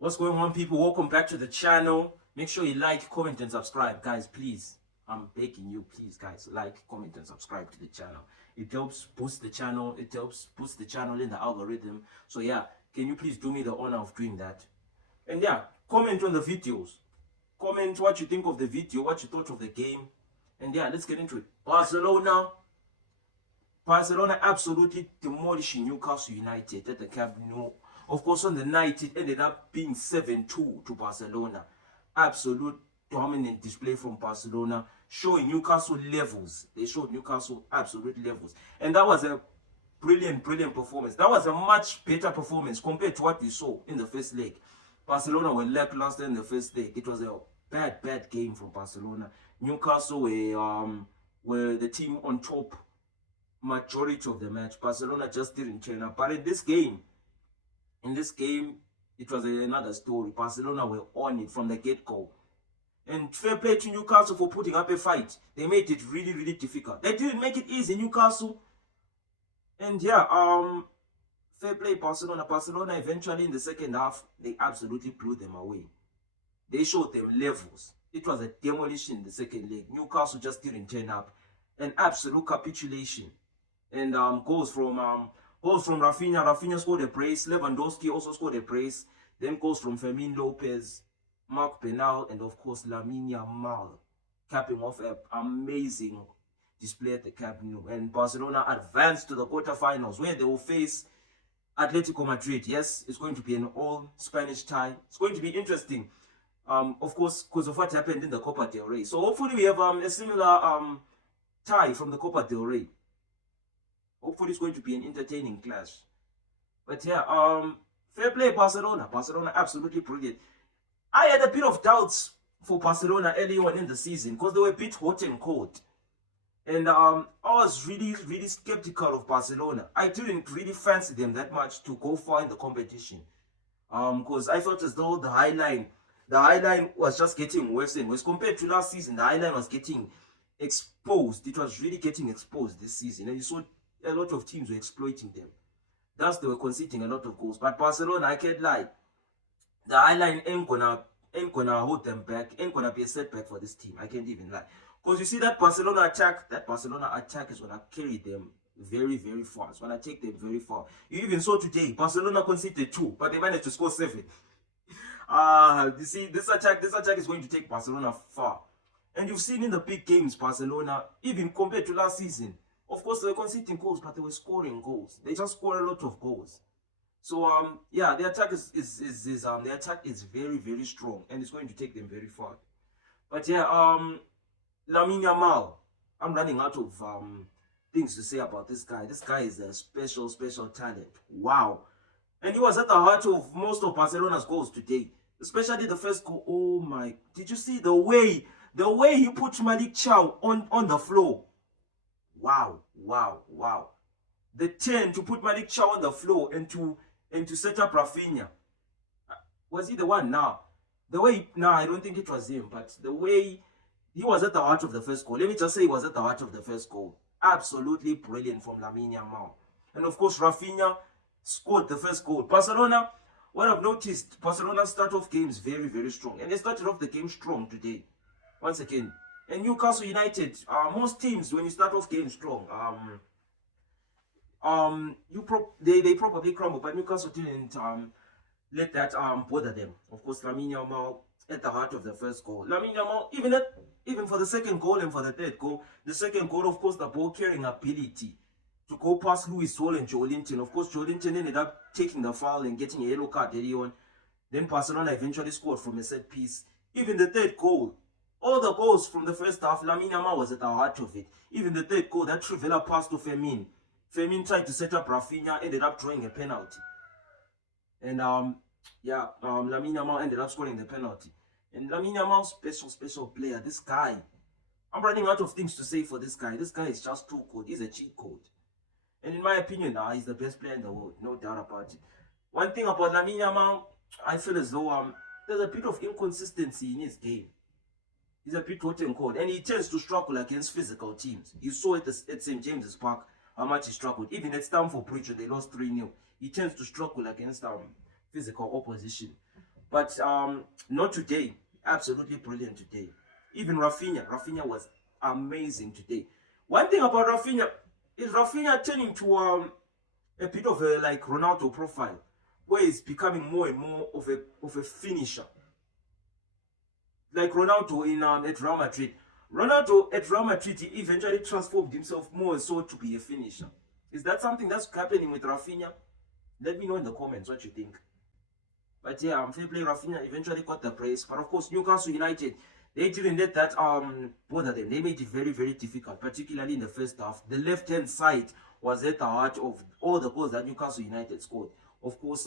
What's going on, people? Welcome back to the channel. Make sure you like, comment, and subscribe, guys. Please, I'm begging you, please, guys, like, comment, and subscribe to the channel. It helps boost the channel. It helps boost the channel in the algorithm. So yeah, can you please do me the honor of doing that? And yeah, comment on the videos. Comment what you think of the video, what you thought of the game. And yeah, let's get into it. Barcelona absolutely demolishing Newcastle United at the Camp Nou. Of course, on the night, it ended up being 7-2 to Barcelona. Absolute dominant display from Barcelona, showing Newcastle levels. They showed Newcastle absolute levels. And that was a brilliant performance. That was a much better performance compared to what we saw in the first leg. Barcelona were lackluster in the first leg. It was a bad game from Barcelona. Newcastle were the team on top majority of the match. Barcelona just didn't turn up. But in this game, it was another story. Barcelona were on it from the get-go. And fair play to Newcastle for putting up a fight. They made it really difficult. They didn't make it easy, Newcastle. And yeah, fair play, Barcelona. Barcelona eventually in the second half, they absolutely blew them away. They showed them levels. It was a demolition in the second leg. Newcastle just didn't turn up. An absolute capitulation. And goals from Rafinha. Rafinha scored a brace. Lewandowski also scored a brace. Then goals from Fermin Lopez, Marc Bernal, and of course Lamine Yamal, capping off an amazing display at the Camp Nou. And Barcelona advanced to the quarterfinals, where they will face Atletico Madrid. Yes, it's going to be an all-Spanish tie. It's going to be interesting, of course, because of what happened in the Copa del Rey. So hopefully we have a similar tie from the Copa del Rey. Hopefully it's going to be an entertaining clash. But yeah, fair play Barcelona. Barcelona absolutely brilliant. I had a bit of doubts for Barcelona early on in the season because they were a bit hot and cold. And I was really skeptical of Barcelona. I didn't really fancy them that much to go far in the competition. Because I felt as though the high line was just getting worse and worse. Compared to last season, the high line was getting exposed. It was really getting exposed this season. And you saw a lot of teams were exploiting them. Thus, they were conceding a lot of goals. But Barcelona, I can't lie, the high line ain't gonna hold them back. Ain't gonna be a setback for this team. I can't even lie. Because you see that Barcelona attack is gonna carry them very far. It's gonna take them very far. You even saw today, Barcelona conceded 2, but they managed to score 7. You see, this attack is going to take Barcelona far. And you've seen in the big games, Barcelona, even compared to last season, of course, they were conceding goals, but they were scoring goals. They just scored a lot of goals. So yeah, the attack is very strong, and it's going to take them very far. But yeah, Lamine Yamal, I'm running out of things to say about this guy. This guy is a special talent. Wow. And he was at the heart of most of Barcelona's goals today, especially the first goal. Oh my, did you see the way he put Malik Chow on the floor? Wow. The turn to put Malik Chow on the floor and to set up Rafinha. Was he the one? Now, I don't think it was him, but the way he was at the heart of the first goal. Let me just say he was at the heart of the first goal. Absolutely brilliant from Lamine Yamal. And of course, Rafinha scored the first goal. Barcelona, what I've noticed, Barcelona start off games very strong. And they started off the game strong today. Once again. And Newcastle United, most teams, when you start off games strong, they probably crumble, but Newcastle didn't let that bother them. Of course, Lamine Yamal at the heart of the first goal. Lamine Yamal, even for the second goal and for the third goal, the second goal, of course, the ball carrying ability to go past Luis Hall and Joelinton. Of course, Joelinton ended up taking the foul and getting a yellow card early on. Then Barcelona eventually scored from a set piece. Even the third goal, all the goals from the first half, Lamine Yamal was at the heart of it. Even the third goal, that Trivela pass to Fermin. Fermin tried to set up Rafinha, ended up drawing a penalty. And Lamine Yamal ended up scoring the penalty. And Lamine Yamal, special player. This guy, I'm running out of things to say for this guy. This guy is just too good. He's a cheat code. And in my opinion, he's the best player in the world. No doubt about it. One thing about Lamine Yamal, I feel as though there's a bit of inconsistency in his game. He's a bit hot and cold, and he tends to struggle against physical teams. You saw it at St. James's Park how much he struggled. Even at Stamford Bridge, when they lost 3-0, he tends to struggle against physical opposition. But not today. Absolutely brilliant today. Even Rafinha was amazing today. One thing about Rafinha is Rafinha turning to a bit of a like Ronaldo profile, where he's becoming more and more of a finisher. Like Ronaldo in at Real Madrid. Ronaldo at Real Madrid, he eventually transformed himself more so to be a finisher. Is that something that's happening with Rafinha? Let me know in the comments what you think. But yeah, fair play. Rafinha eventually got the praise. But of course, Newcastle United, they didn't let that bother them. They made it very, very difficult, particularly in the first half. The left-hand side was at the heart of all the goals that Newcastle United scored. Of course,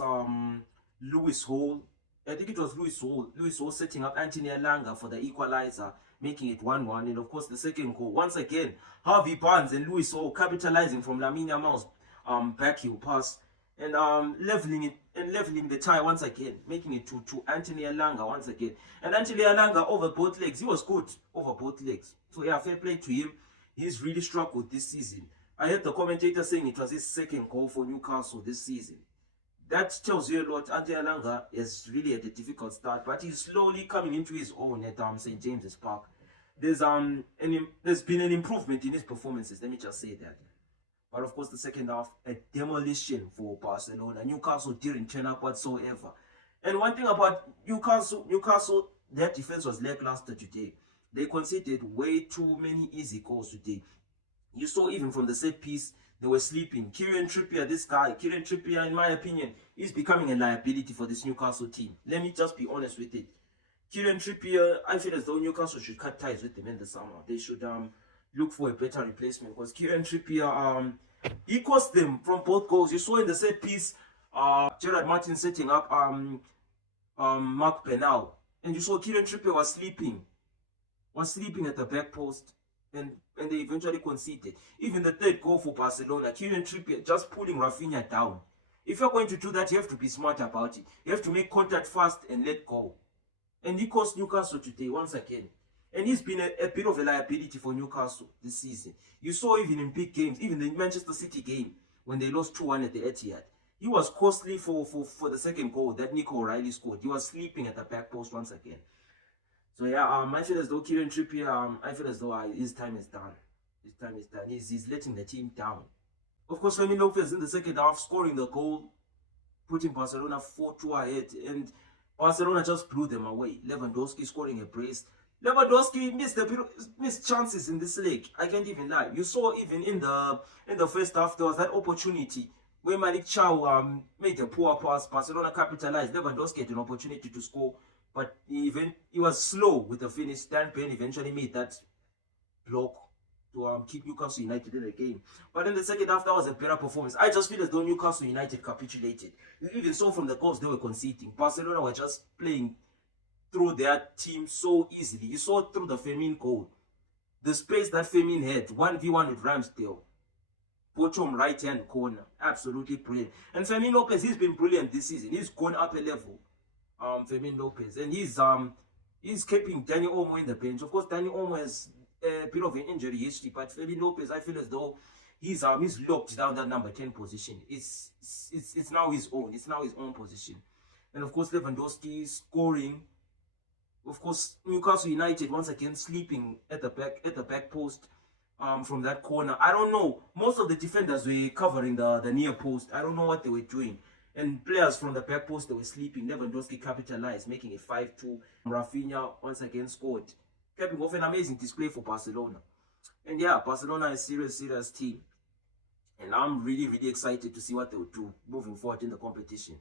Lewis Hall, I think it was Lewis Hall. Lewis Hall setting up Anthony Elanga for the equalizer, making it 1-1. And of course, the second goal, once again, Harvey Barnes and Lewis Hall capitalizing from Lamine Yamal's backheel pass and leveling the tie once again, making it to Anthony Elanga once again. And Anthony Elanga over both legs, he was good over both legs. So yeah, fair play to him. He's really struggled this season. I heard the commentator saying it was his second goal for Newcastle this season. That tells you a lot. Anthony Elanga is really at a difficult start, but he's slowly coming into his own at St. James's Park. There's been an improvement in his performances. Let me just say that. But of course, the second half, a demolition for Barcelona. Newcastle didn't turn up whatsoever. And one thing about Newcastle, their defense was lackluster today. They conceded way too many easy goals today. You saw even from the set piece, they were sleeping. Kieran Trippier, in my opinion, is becoming a liability for this Newcastle team. Let me just be honest with it. Kieran Trippier, I feel as though Newcastle should cut ties with him in the summer. They should look for a better replacement, because Kieran Trippier, he cost them from both goals. You saw in the set piece, Gerard Martin setting up Mark Bernal, and you saw Kieran Trippier was sleeping at the back post, and they eventually conceded. Even the third goal for Barcelona, Kieran Trippier just pulling Rafinha down. If you're going to do that, you have to be smart about it. You have to make contact fast and let go. And he cost Newcastle today once again. And he's been a bit of a liability for Newcastle this season. You saw even in big games, even the Manchester City game, when they lost 2-1 at the Etihad. He was costly for the second goal that Nico O'Reilly scored. He was sleeping at the back post once again. So yeah, I feel as though Kieran Trippier, I feel as though his time is done. His time is done. He's letting the team down. Of course, Fermin Lopez in the second half scoring the goal, putting Barcelona 4-2 ahead. And Barcelona just blew them away. Lewandowski scoring a brace. Lewandowski missed chances in this leg. I can't even lie. You saw even in the first half, there was that opportunity where Malik Chow made a poor pass. Barcelona capitalized. Lewandowski had an opportunity to score, but he was slow with the finish. Dan Penn eventually made that block to keep Newcastle United in the game. But in the second half, that was a better performance. I just feel as though Newcastle United capitulated. You even saw from the goals they were conceding. Barcelona were just playing through their team so easily. You saw through the Fermin goal. The space that Fermin had, 1v1 with Ramsdale. Bottom right-hand corner. Absolutely brilliant. And Fermin Lopez, he's been brilliant this season. He's gone up a level. Fermin Lopez. And he's keeping Dani Olmo in the bench. Of course, Dani Olmo has a bit of an injury history, but Fermin Lopez, I feel as though he's locked down that number 10 position. It's now his own. It's now his own position. And of course, Lewandowski scoring. Of course, Newcastle United once again sleeping at the back post from that corner. I don't know. Most of the defenders were covering the near post. I don't know what they were doing. And players from the back post, they were sleeping. Lewandowski capitalized, making it 5-2. Rafinha once again scored, capping off an amazing display for Barcelona. And yeah, Barcelona is a serious team. And I'm really, really excited to see what they will do moving forward in the competition.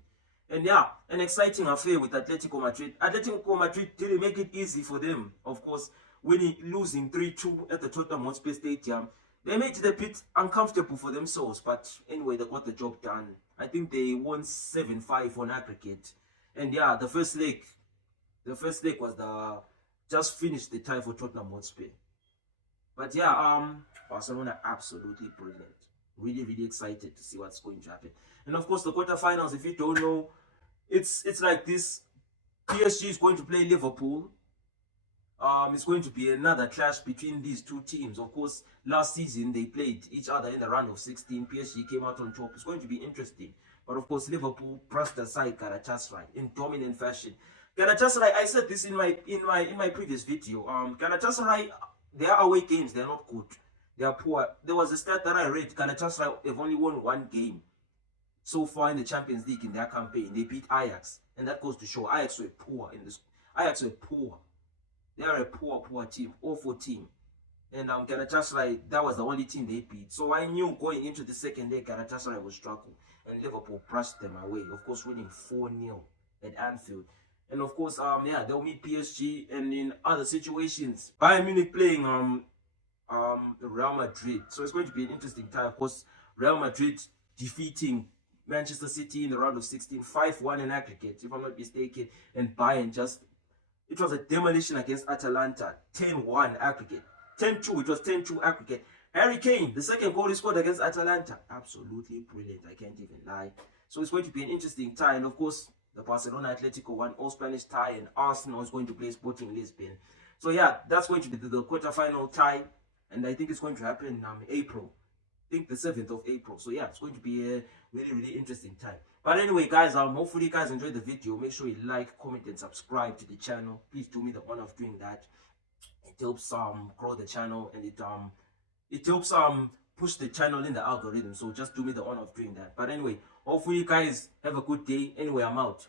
And yeah, an exciting affair with Atletico Madrid. Atletico Madrid didn't make it easy for them. Of course, losing 3-2 at the Tottenham Hotspur Stadium. They made it a bit uncomfortable for themselves. But anyway, they got the job done. I think they won 7-5 on aggregate. And yeah, the first leg was just finished the tie for Tottenham Hotspur. But yeah, Barcelona absolutely brilliant. Really, really excited to see what's going to happen. And of course, the quarterfinals, if you don't know, it's like this. PSG is going to play Liverpool. It's going to be another clash between these two teams. Of course, last season they played each other in the round of 16. PSG came out on top. It's going to be interesting. But of course, Liverpool pressed aside Galatasaray in dominant fashion. Galatasaray, I said this in my previous video. Galatasaray, their away games, they're not good. They are poor. There was a stat that I read. Galatasaray, they've only won one game so far in the Champions League in their campaign. They beat Ajax, and that goes to show Ajax were poor in this. Ajax were poor. They are a poor team, awful team. And Galatasaray, that was the only team they beat. So I knew going into the second day, Galatasaray would struggle. And Liverpool brushed them away. Of course, winning 4-0 at Anfield. And of course, yeah, they'll meet PSG. And in other situations, Bayern Munich playing Real Madrid. So it's going to be an interesting time. Of course, Real Madrid defeating Manchester City in the round of 16, 5-1 in aggregate, if I'm not mistaken. And Bayern just, it was a demolition against Atalanta, 10-1 aggregate. 10-2, it was 10-2 aggregate. Harry Kane, the second goal he scored against Atalanta, absolutely brilliant, I can't even lie. So it's going to be an interesting tie. And of course, the Barcelona Atletico one, all Spanish tie, and Arsenal is going to play Sporting Lisbon. So yeah, that's going to be the quarterfinal tie. And I think it's going to happen in April. I think the 7th of April. So yeah, it's going to be a really interesting time. But anyway, guys, hopefully you guys enjoyed the video. Make sure you like, comment, and subscribe to the channel. Please do me the honor of doing that. It helps grow the channel, and it helps push the channel in the algorithm. So just do me the honor of doing that. But anyway, hopefully you guys have a good day. Anyway, I'm out.